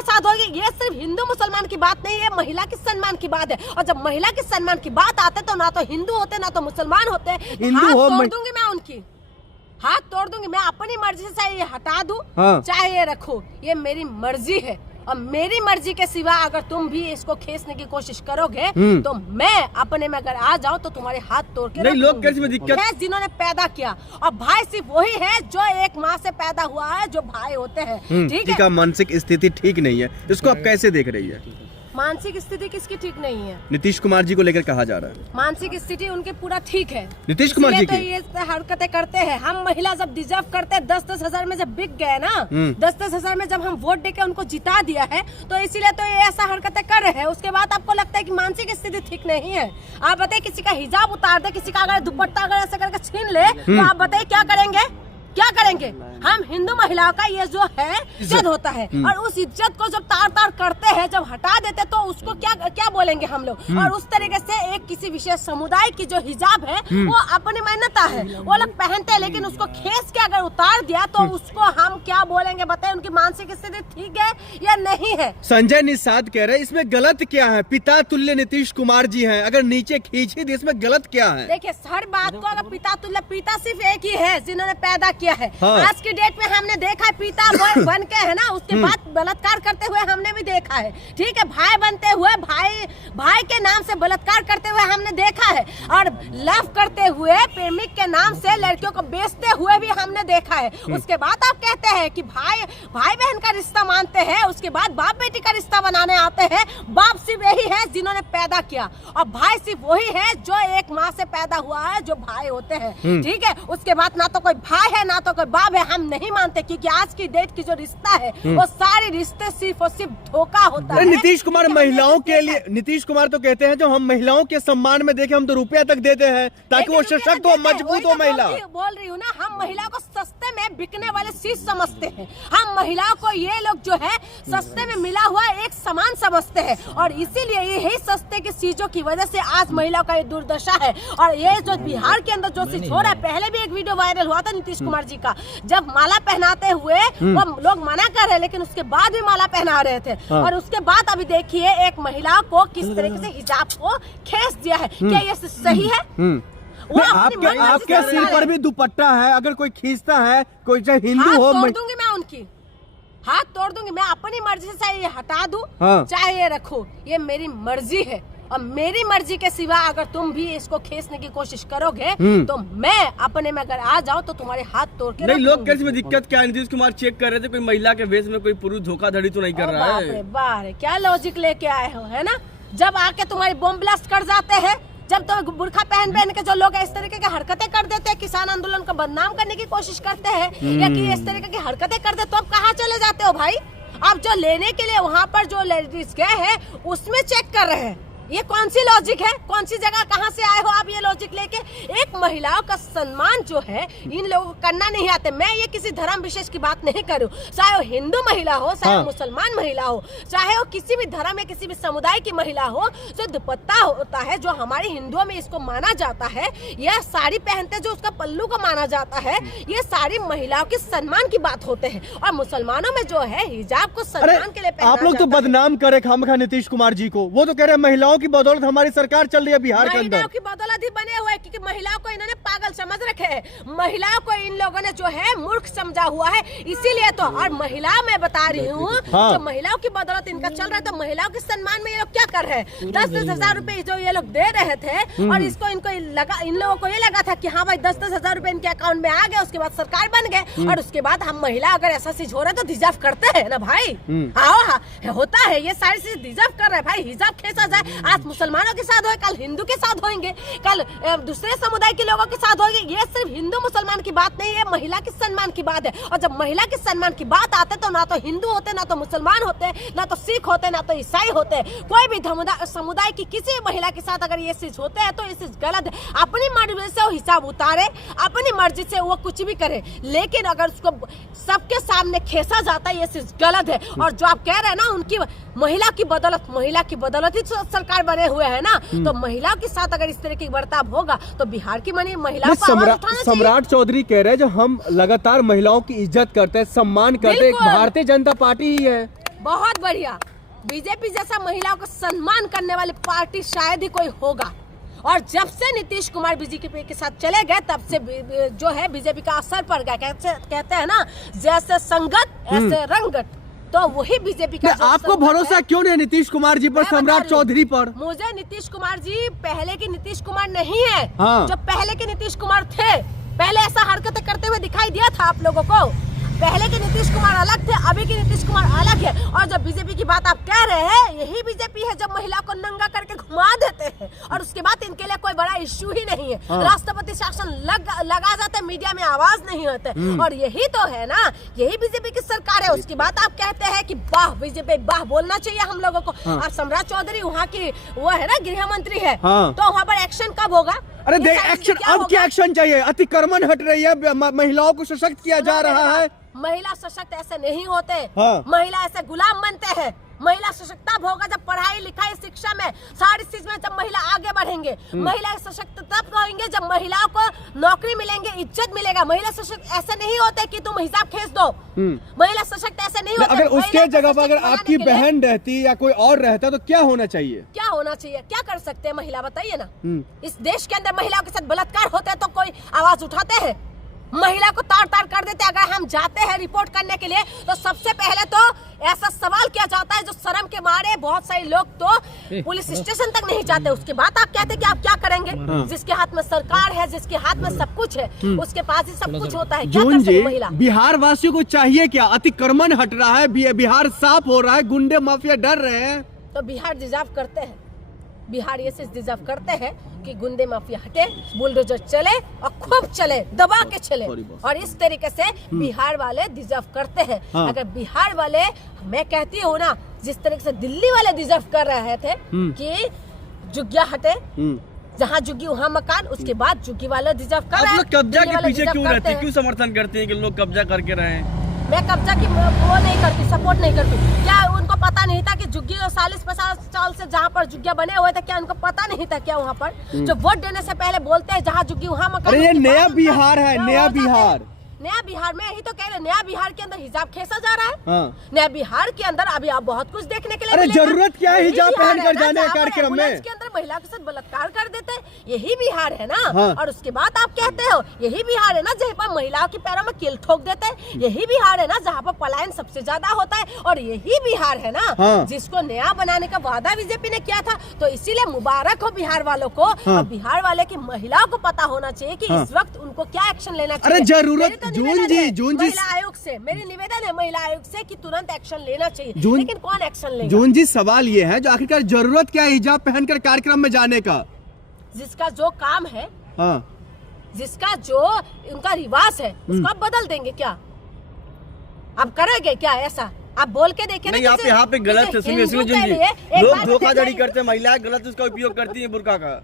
के साथ होगी। ये सिर्फ हिंदू मुसलमान की बात नहीं है, महिला के सम्मान की बात है। और जब महिला के सम्मान की बात आते तो ना तो हिंदू होते ना तो मुसलमान होते। हाथ तोड़ दूंगी मैं उनकी, हाथ तोड़ दूंगी मैं। अपनी मर्जी से चाहे ये हटा दूं चाहे ये रखो, ये मेरी मर्जी है। और मेरी मर्जी के सिवा अगर तुम भी इसको खींचने की कोशिश करोगे तो मैं अपने में अगर आ जाऊं तो तुम्हारे हाथ तोड़ के नहीं। लोग कैसे में दिक्कत है जिन्होंने पैदा किया, और भाई सिर्फ वही है जो एक माँ से पैदा हुआ है, जो भाई होते हैं। ठीक है, मानसिक स्थिति ठीक नहीं है, इसको आप कैसे देख रही है? मानसिक स्थिति किसकी ठीक नहीं है? नीतीश कुमार जी को लेकर कहा जा रहा है मानसिक स्थिति उनके पूरा ठीक है। नीतीश कुमार जी तो ये हरकतें करते हैं। हम महिला जब डिजर्व करते हैं, 10-10 हजार में जब बिक गए ना, 10-10 हजार में जब हम वोट देके उनको जिता दिया है, तो इसीलिए तो ये ऐसा हरकतें कर रहे हैं। उसके बाद आपको लगता है कि मानसिक स्थिति ठीक नहीं है। आप बताइए, किसी का हिजाब उतार दे, किसी का अगर दुपट्टा अगर ऐसा करके छीन ले तो आप बताइए क्या करेंगे? क्या करेंगे? हम हिंदू महिलाओं का ये जो है इज्जत होता है, और उस इज्जत को जब तार तार करते हैं, जब हटा देते तो उसको क्या बोलेंगे हम लोग? और उस तरीके से एक किसी विशेष समुदाय की जो हिजाब है वो अपनी मान्यता है, वो लोग पहनते हैं, लेकिन उसको खींच के अगर उतार दिया तो उसको हम क्या बोलेंगे? बताए, उनकी मानसिक स्थिति ठीक है या नहीं है? संजय निषाद कह रहे हैं इसमें गलत क्या है? पिता तुल्य नीतीश कुमार जी हैं, अगर नीचे खींची तो इसमें गलत क्या है? देखिए, हर बात को अगर पिता तुल्य, पिता सिर्फ एक ही है जिन्होंने पैदा किया है। आज की डेट में हमने देखा है पिता बन के, है ना, उसके बाद बलात्कार करते हुए हमने भी देखा है। ठीक है, भाई बनते हुए भाई के नाम से बलात्कार करते हुए हमने देखा है, और लव करते हुए प्रेमिक के नाम से लड़कियों को बेचते हुए भी हमने देखा है। उसके बाद आप कहते हैं कि भाई बहन का रिश्ता मानते हैं, उसके बाद बाप बेटी का रिश्ता बनाने आते हैं। बाप सिर्फ यही है जिन्होंने पैदा किया, और भाई सिर्फ वही है जो एक माँ से पैदा हुआ है, जो भाई होते हैं। ठीक है, उसके बाद ना तो कोई भाई है ना तो कोई बाप है, हम नहीं मानते, क्योंकि आज की डेट की जो रिश्ता है वो सारे रिश्ते सिर्फ और सिर्फ धोखा होता है। नीतीश कुमार महिलाओं के लिए, नीतीश कुमार तो कहते हैं जो हम महिलाओं के सम्मान में देखे, हम तो रुपया तक देते हैं ताकि वो सशक्त हो, मजबूत हो महिला। बोल रही हूँ ना, हम महिलाओं को सस्ते में बिकने वाले चीज समझते हैं। हम महिलाओं को ये लोग जो है सस्ते में मिला हुआ एक सामान समझते हैं, और इसीलिए यही सस्ते की चीजों की वजह से आज महिलाओं का ये दुर्दशा है। और ये जो बिहार के अंदर जो चीज हो रहा है, पहले भी एक वीडियो वायरल हुआ था नीतीश कुमार जी का, जब माला पहनाते हुए वो लोग मना कर रहे, लेकिन उसके बाद भी माला पहना रहे थे। और उसके बाद अभी देखिए एक महिला को किस तरीके से हिजाब को खींच दिया है। क्या ये सही है? आपके सिर पर भी दुपट्टा है, अगर कोई खींचता है, कोई चाहे हिंदू हो, तोड़ दूंगी मैं उनकी, हाथ तोड़ दूंगी मैं। अपनी मर्जी से चाहे ये हटा दूं चाहे ये रखो, ये मेरी मर्जी है। और मेरी मर्जी के सिवा अगर तुम भी इसको खींचने की कोशिश करोगे तो मैं अपने में अगर आ जाऊं तो तुम्हारे हाथ तोड़ के नहीं। लोग कैसे में दिक्कत क्या है? नीतीश कुमार चेक कर रहे थे कोई महिला के वेश में कोई पुरुष धोखाधड़ी तो नहीं कर रहा है? बाहर क्या लॉजिक लेके आए हो, है ना? जब आके तुम्हारी बॉम्ब ब्लास्ट कर जाते हैं, जब तो बुर्खा पहन के जो लोग इस तरीके की हरकतें कर देते हैं, किसान आंदोलन को बदनाम करने की कोशिश करते हैं, या कि इस तरीके की हरकतें करते, तो आप कहाँ चले जाते हो भाई? आप जो लेने के लिए वहाँ पर जो लेडीज गए हैं उसमें चेक कर रहे हैं। ये कौन सी लॉजिक है? कौन सी जगह कहाँ से आए हो आप ये लॉजिक लेके? एक महिलाओं का सम्मान जो है इन लोगों को करना नहीं आते। मैं ये किसी धर्म विशेष की बात नहीं करूँ, चाहे वो हिंदू महिला हो, चाहे वो मुसलमान महिला हो, चाहे वो किसी भी धर्म या किसी भी समुदाय की महिला हो, जो दुपट्टा होता है, जो हमारे हिंदुओं में इसको माना जाता है, यह साड़ी पहनते जो उसका पल्लू को माना जाता है, ये सारी महिलाओं के सम्मान की बात होते हैं। और मुसलमानों में जो है हिजाब को सम्मान के लिए पहना आप लोग तो बदनाम करे खामखा नीतीश कुमार जी को। वो तो कह रहे हैं महिलाओं की बदौलत हमारी सरकार चल रही है बिहार के अंदर। महिलाओं की बदौलत ही बने हुए, क्योंकि महिलाओं को इन्होंने पागल समझ रखे हैं, महिलाओं को इन लोगों ने जो है मूर्ख समझा हुआ है, इसीलिए तो। और महिला मैं बता रही हूँ, जो महिलाओं की बदौलत इनका चल रहा है, तो महिलाओं के सम्मान में ये लोग क्या कर रहे हैं? 10-10 हजार रुपए जो ये लोग दे रहे थे, और इनको लगा, इन लोगों को ये लगा था कि हाँ भाई 10-10 हजार रुपए इनके अकाउंट में आ गए, उसके बाद सरकार बन गए, और उसके बाद हम महिला अगर ऐसा चीज हो रहा है तो डिजर्व करते हैं ना भाई। होता है, ये सारी चीज डिजर्व कर रहे हैं भाई। हिजाब खींचा जाए, आज मुसलमानों के साथ होए, कल हिंदू के साथ होंगे, कल दूसरे समुदाय के लोगों के साथ होंगे। ये सिर्फ हिंदू मुसलमान की बात नहीं है, महिला के सम्मान की बात है। और जब महिला के सम्मान की बात आते तो ना तो हिंदू होते, ना तो मुसलमान होते, ना तो सिख होते, ना तो ईसाई होते। कोई भी समुदाय की किसी महिला के साथ अगर ये चीज होते हैं तो ये चीज गलत है। अपनी मर्जी से वो हिसाब उतारे, अपनी मर्जी से वो कुछ भी करे, लेकिन अगर उसको सबके सामने खींचा जाता है ये चीज गलत है। और जो आप कह रहे हैं ना, उनकी महिला की बदौलत ही सरकार बने हुए है ना, तो महिला के साथ अगर इस तरह की बर्ताव होगा तो बिहार की महिला सम्राट चौधरी कह रहे हैं जो हम लगातार महिलाओं की इज्जत करते हैं, सम्मान करते हैं, भारतीय जनता पार्टी ही है। बहुत बढ़िया। बीजेपी जैसा महिलाओं को सम्मान करने वाली पार्टी शायद ही कोई होगा। और जब से नीतीश कुमार बीजेपी के साथ चले गए तब से जो है बीजेपी का असर पड़ गया। कहते हैं ना, जैसे संगत ऐसे रंगत। तो वही बीजेपी का आपको भरोसा क्यों नहीं नीतीश कुमार जी पर, सम्राट चौधरी पर? मुझे नीतीश कुमार जी पहले के नीतीश कुमार नहीं है। हाँ। जो पहले के नीतीश कुमार थे, पहले ऐसा हरकतें करते हुए दिखाई दिया था आप लोगों को। पहले के नीतीश कुमार अलग थे, अभी के नीतीश कुमार अलग है। और जब बीजेपी की बात आप कह रहे हैं, यही बीजेपी है जब महिला को नंगा करके घुमा देते हैं और उसके बाद इनके लिए कोई बड़ा इश्यू ही नहीं है। हाँ। राष्ट्रपति शासन लगा जाते, मीडिया में आवाज नहीं होते। और यही तो है ना, यही बीजेपी की सरकार है। उसकी बात आप कहते हैं कि वाह बीजेपी, वाह बोलना चाहिए हम लोगों को। हाँ। और सम्राट चौधरी वहाँ की वो है ना, गृह मंत्री है। हाँ। तो वहाँ पर एक्शन कब होगा? अरे एक्शन, अब क्या एक्शन चाहिए? अतिक्रमण हट रही है, महिलाओं को सशक्त किया जा रहा है। महिला सशक्त ऐसे नहीं होते। हाँ। महिला ऐसे गुलाम बनते हैं। महिला सशक्त तब होगा जब पढ़ाई लिखाई शिक्षा में सारी चीज में जब महिला आगे बढ़ेंगे। महिला सशक्त तब होंगे जब महिलाओं को नौकरी मिलेंगे, इज्जत मिलेगा। महिला सशक्त ऐसे नहीं होते कि तुम हिसाब खींच दो। महिला सशक्त ऐसे नहीं होते। अगर उसके जगह पर अगर आपकी बहन रहती या कोई और रहता तो क्या होना चाहिए? क्या होना चाहिए? क्या कर सकते हैं महिला, बताइए ना। इस देश के अंदर महिलाओं के साथ बलात्कार होते हैं तो कोई आवाज उठाते हैं? महिला को तार तार कर देते। अगर हम जाते हैं रिपोर्ट करने के लिए तो सबसे पहले तो ऐसा सवाल किया जाता है जो शर्म के मारे बहुत सारे लोग तो पुलिस स्टेशन तक नहीं जाते। उसके बाद आप कहते हैं कि आप क्या करेंगे? जिसके हाथ में सरकार है, जिसके हाथ में सब कुछ है, उसके पास ही सब कुछ होता है। क्या कर सकती महिला? बिहार वासियों को चाहिए क्या? अतिक्रमण हट रहा है, बिहार साफ हो रहा है, गुंडे माफिया डर रहे हैं। तो बिहार डिजर्व करते हैं, बिहार ये डिजर्व करते हैं कि गुंडे माफिया हटे, बुलडोजर चले और खूब चले, दबा के चले। और इस तरीके से बिहार वाले डिजर्व करते हैं। हाँ। अगर बिहार वाले, मैं कहती हूँ ना, जिस तरीके से दिल्ली वाले डिजर्व कर रहे थे कि जुग्गिया हटे, जहाँ जुग्गी वहाँ मकान, उसके बाद जुग्गी वाले डिजर्व कर रहे हैं। कब्जा के पीछे क्यों रहते हैं? क्यों समर्थन करते हैं कि लोग कब्जा करके रहे? मैं कब्जा की वो नहीं करती, सपोर्ट नहीं करती। क्या उनको पता नहीं था कि जुग्गी 40-50 साल से जहाँ पर जुग्गिया बने हुए थे, क्या उनको पता नहीं था क्या? वहाँ पर जो वोट देने से पहले बोलते हैं जहाँ जुग्गी वहाँ मकान। अरे ये नया बिहार है, नया बिहार। नया बिहार में यही तो कह रहे, नया बिहार के अंदर हिजाब खेसा जा रहा है। हाँ। नया बिहार के अंदर अभी आप बहुत कुछ देखने के लिए अरे मिलेगा। जरूरत क्या है हिजाब पहनकर जाने कार्यक्रम में? के अंदर महिला के साथ बलात्कार कर देते हैं, यही बिहार है ना। हाँ। और उसके बाद आप कहते हो यही बिहार है ना जहाँ पर महिलाओं के पैरों में कील ठोक देते हैं, यही बिहार है ना जहाँ पर पलायन सबसे ज्यादा होता है, और यही बिहार है ना हाँ। जिसको नया बनाने का वादा बीजेपी ने किया था। तो इसीलिए मुबारक हो बिहार वालों को। हाँ। और बिहार वाले की महिलाओं को पता होना चाहिए कि हाँ। इस वक्त उनको क्या एक्शन लेना चाहिए। अरे जरूरत, जून जी महिला आयोग से मेरी निवेदन है, महिला आयोग से कि तुरंत एक्शन लेना चाहिए। लेकिन कौन एक्शन लेगा? जून जी सवाल ये है, जो आखिरकार जरूरत क्या है हिजाब पहनकर कार्यक्रम में जाने का? जिसका जो काम है, हाँ। जिसका जो उनका रिवाज है, उसको आप बदल देंगे क्या? आप करेंगे क्या ऐसा? आप बोल के देखिए। नहीं, आप यहाँ पे गलत है। सुनिए जून जी, लोग धोखाधड़ी करते हैं, महिलाएं गलत उसका उपयोग करती हैं बुर्का का।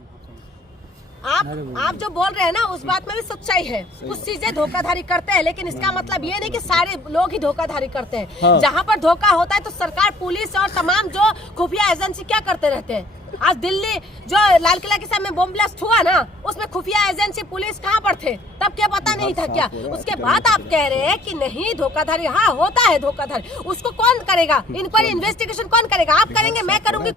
आप जो बोल रहे हैं ना, उस बात में भी सच्चाई है। कुछ चीजें धोखाधड़ी करते हैं, लेकिन इसका मतलब ये नहीं कि सारे लोग ही धोखाधड़ी करते हैं। हाँ। जहाँ पर धोखा होता है तो सरकार, पुलिस और तमाम जो खुफिया एजेंसी क्या करते रहते हैं। आज दिल्ली जो लाल किला के सामने बम ब्लास्ट हुआ ना, उसमें खुफिया एजेंसी पुलिस कहाँ पर थे? तब क्या पता नहीं था क्या? उसके बाद आप कह रहे हैं कि नहीं धोखाधड़ी, हाँ होता है धोखाधड़ी, उसको कौन करेगा? इंक्वायरी इन्वेस्टिगेशन कौन करेगा? आप करेंगे, मैं करूंगी।